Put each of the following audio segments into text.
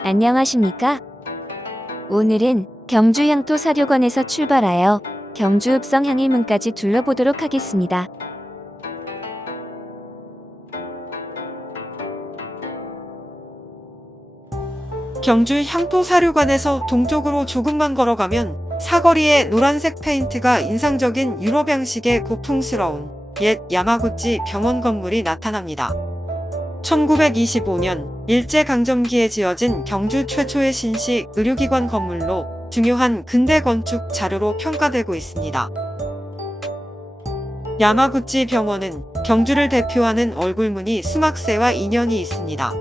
안녕하십니까? 오늘은 경주 향토사료관에서 출발하여 경주 읍성 향일문까지 둘러보도록 하겠습니다. 경주 향토사료관에서 동쪽으로 조금만 걸어가면 사거리에 노란색 페인트가 인상적인 유럽 양식의 고풍스러운 옛 야마구치 병원 건물이 나타납니다. 1925년 일제강점기에 지어진 경주 최초의 신식 의료기관 건물로 중요한 근대 건축 자료로 평가되고 있습니다. 야마구치 병원은 경주를 대표하는 얼굴무늬 수막새와 인연이 있습니다.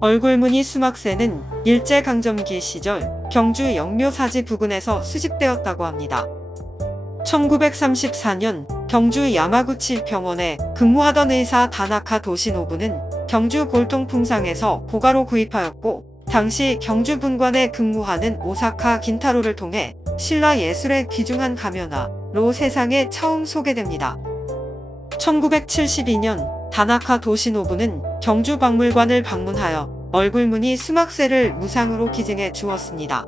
얼굴무늬 수막새는 일제강점기 시절 경주 영묘사지 부근에서 수집되었다고 합니다. 1934년 경주 야마구치 병원에 근무하던 의사 다나카 도시노부는 경주 골동풍상에서 고가로 구입하였고, 당시 경주 분관에 근무하는 오사카 긴타로를 통해 신라 예술의 귀중한 가면화로 세상에 처음 소개됩니다. 1972년 다나카 도시노부는 경주 박물관을 방문하여 얼굴무늬 수막새를 무상으로 기증해 주었습니다.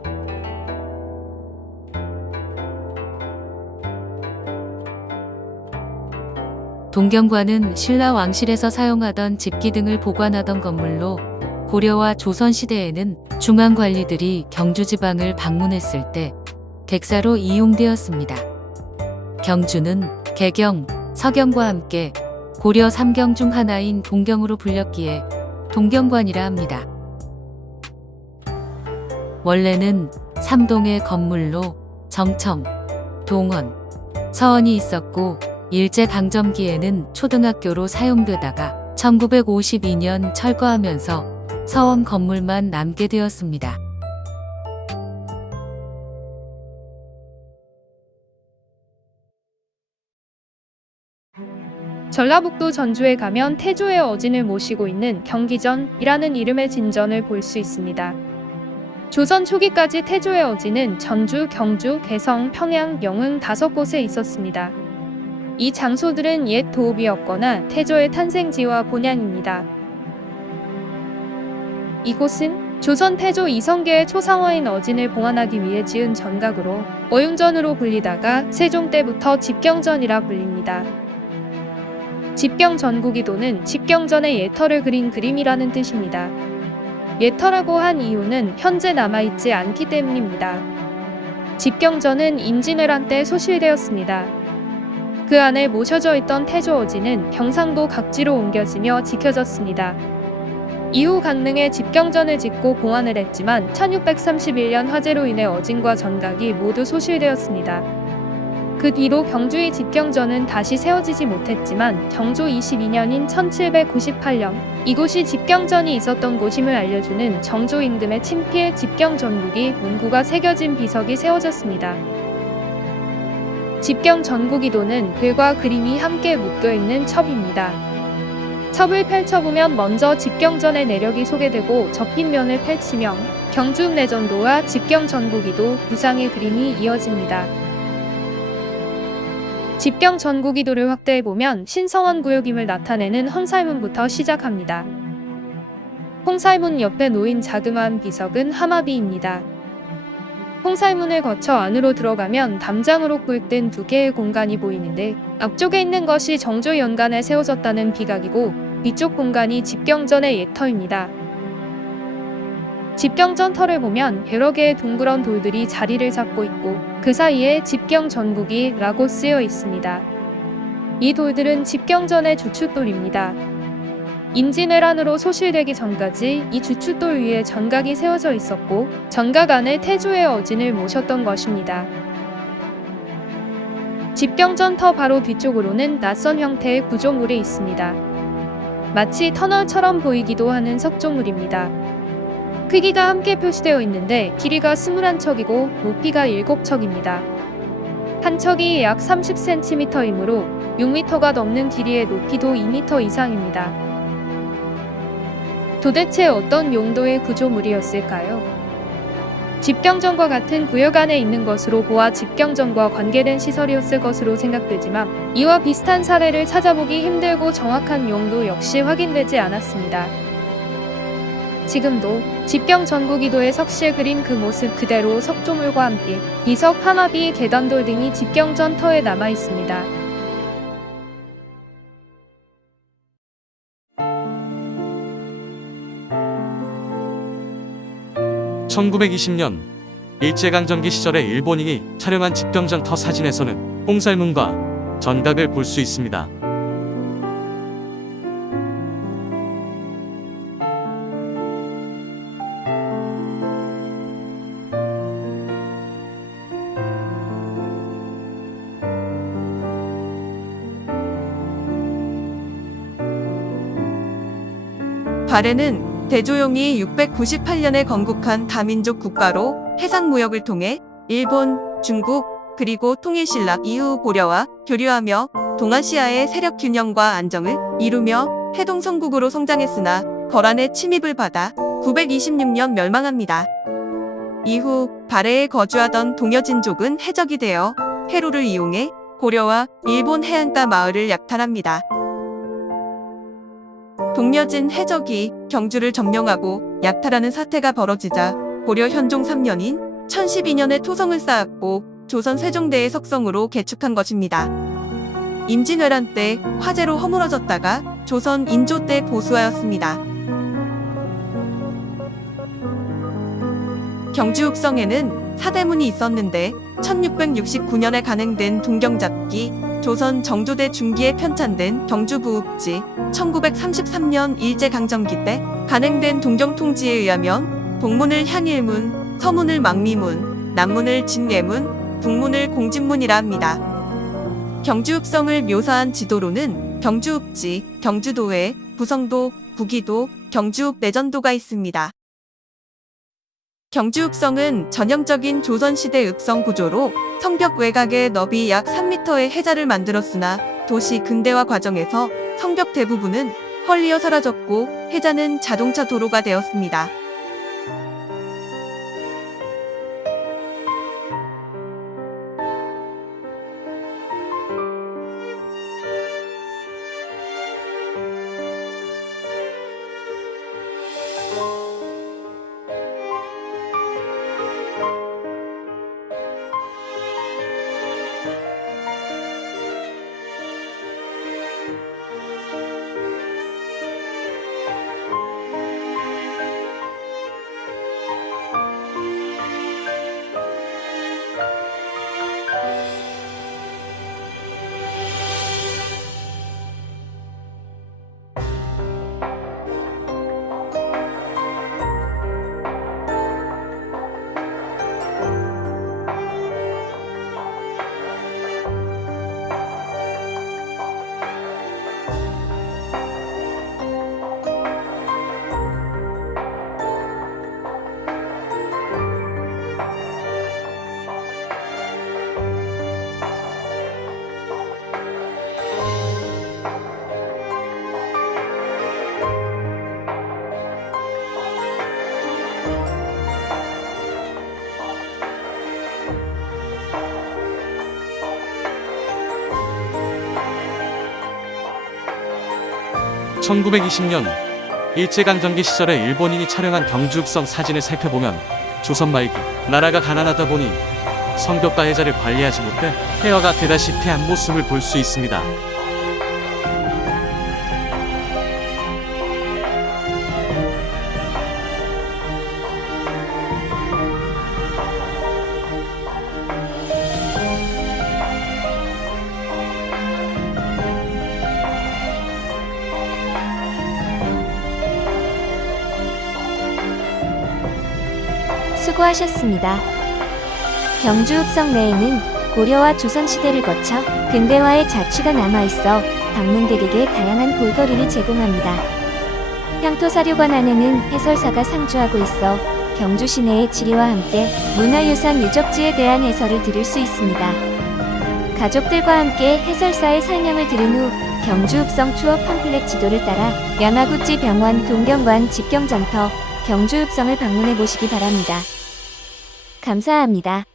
동경관은 신라 왕실에서 사용하던 집기 등을 보관하던 건물로 고려와 조선시대에는 중앙관리들이 경주지방을 방문했을 때 객사로 이용되었습니다. 경주는 개경, 서경과 함께 고려 3경 중 하나인 동경으로 불렸기에 동경관이라 합니다. 원래는 3동의 건물로 정청, 동원, 서원이 있었고 일제강점기에는 초등학교로 사용되다가 1952년 철거하면서 서원 건물만 남게 되었습니다. 전라북도 전주에 가면 태조의 어진을 모시고 있는 경기전이라는 이름의 진전을 볼 수 있습니다. 조선 초기까지 태조의 어진은 전주, 경주, 개성, 평양, 영흥 5곳에 있었습니다. 이 장소들은 옛 도읍이었거나 태조의 탄생지와 본향입니다. 이곳은 조선 태조 이성계의 초상화인 어진을 봉안하기 위해 지은 전각으로 어윤전으로 불리다가 세종 때부터 집경전이라 불립니다. 집경전국이도는 집경전의 예터를 그린 그림이라는 뜻입니다. 예터라고 한 이유는 현재 남아있지 않기 때문입니다. 집경전은 임진왜란 때 소실되었습니다. 그 안에 모셔져 있던 태조 어진은 경상도 각지로 옮겨지며 지켜졌습니다. 이후 강릉에 집경전을 짓고 봉안을 했지만 1631년 화재로 인해 어진과 전각이 모두 소실되었습니다. 그 뒤로 경주의 집경전은 다시 세워지지 못했지만 경조 22년인 1798년 이곳이 집경전이 있었던 곳임을 알려주는 정조 임금의 친필 집경전국이 문구가 새겨진 비석이 세워졌습니다. 집경전국이도는 글과 그림이 함께 묶여있는 첩입니다. 첩을 펼쳐보면 먼저 집경전의 내력이 소개되고 접힌 면을 펼치면 경주읍내전도와 집경전국이도 무상의 그림이 이어집니다. 집경전국이도를 확대해보면 신성원 구역임을 나타내는 홍살문부터 시작합니다. 홍살문 옆에 놓인 자그마한 비석은 하마비입니다. 홍살문을 거쳐 안으로 들어가면 담장으로 구획된 2개의 공간이 보이는데, 앞쪽에 있는 것이 정조 연간에 세워졌다는 비각이고 뒤쪽 공간이 집경전의 예터입니다. 집경전 터를 보면 여러 개의 둥그런 돌들이 자리를 잡고 있고 그 사이에 집경전국이라고 쓰여 있습니다. 이 돌들은 집경전의 주춧돌입니다. 임진왜란으로 소실되기 전까지 이 주춧돌 위에 전각이 세워져 있었고 전각 안에 태조의 어진을 모셨던 것입니다. 집경전 터 바로 뒤쪽으로는 낯선 형태의 구조물이 있습니다. 마치 터널처럼 보이기도 하는 석조물입니다. 크기가 함께 표시되어 있는데 길이가 21척이고 높이가 7척입니다. 한 척이 약 30cm이므로 6m가 넘는 길이의 높이도 2m 이상입니다. 도대체 어떤 용도의 구조물이었을까요? 집경전과 같은 구역 안에 있는 것으로 보아 집경전과 관계된 시설이었을 것으로 생각되지만 이와 비슷한 사례를 찾아보기 힘들고 정확한 용도 역시 확인되지 않았습니다. 지금도 집경 전구기도의 석시에 그린 그 모습 그대로 석조물과 함께 이석, 하마비, 계단돌 등이 집경전 터에 남아 있습니다. (1920년) 일제강점기 시절에 일본인이 촬영한 집경전 터 사진에서는 홍살문과 전각을 볼 수 있습니다. 발해는 대조용이 698년에 건국한 다민족 국가로 해상무역을 통해 일본, 중국, 그리고 통일신라 이후 고려와 교류하며 동아시아의 세력 균형과 안정을 이루며 해동성국으로 성장했으나 거란의 침입을 받아 926년 멸망합니다. 이후 발해에 거주하던 동여진족은 해적이 되어 해로를 이용해 고려와 일본 해안가 마을을 약탈합니다. 동여진 해적이 경주를 점령하고 약탈하는 사태가 벌어지자 고려 현종 3년인 1012년에 토성을 쌓았고 조선 세종대의 석성으로 개축한 것입니다. 임진왜란 때 화재로 허물어졌다가 조선 인조 때 보수하였습니다. 경주읍성에는 사대문이 있었는데 1669년에 간행된 동경잡기, 조선 정조대 중기에 편찬된 경주부읍지, 1933년 일제강점기 때 간행된 동경통지에 의하면 동문을 향일문, 서문을 망미문, 남문을 진예문, 북문을 공진문이라 합니다. 경주읍성을 묘사한 지도로는 경주읍지, 경주도에 부성도, 부기도, 경주읍 내전도가 있습니다. 경주읍성은 전형적인 조선시대 읍성 구조로 성벽 외곽에 너비 약 3m의 해자를 만들었으나 도시 근대화 과정에서 성벽 대부분은 헐리어 사라졌고 해자는 자동차 도로가 되었습니다. (1920년) 일제강점기 시절에 일본인이 촬영한 경주읍성 사진을 살펴보면 조선 말기 나라가 가난하다 보니 성벽과 해자를 관리하지 못해 폐허가 되다시피 한 모습을 볼 수 있습니다. 수고하셨습니다. 경주읍성 내에는 고려와 조선시대를 거쳐 근대화의 자취가 남아있어 방문객에게 다양한 볼거리를 제공합니다. 향토사료관 안에는 해설사가 상주하고 있어 경주 시내의 지리와 함께 문화유산 유적지에 대한 해설을 들을 수 있습니다. 가족들과 함께 해설사의 설명을 들은 후 경주읍성 추억 팜플렛 지도를 따라 야마구치 병원 동경관 집경전터 경주읍성을 방문해 보시기 바랍니다. 감사합니다.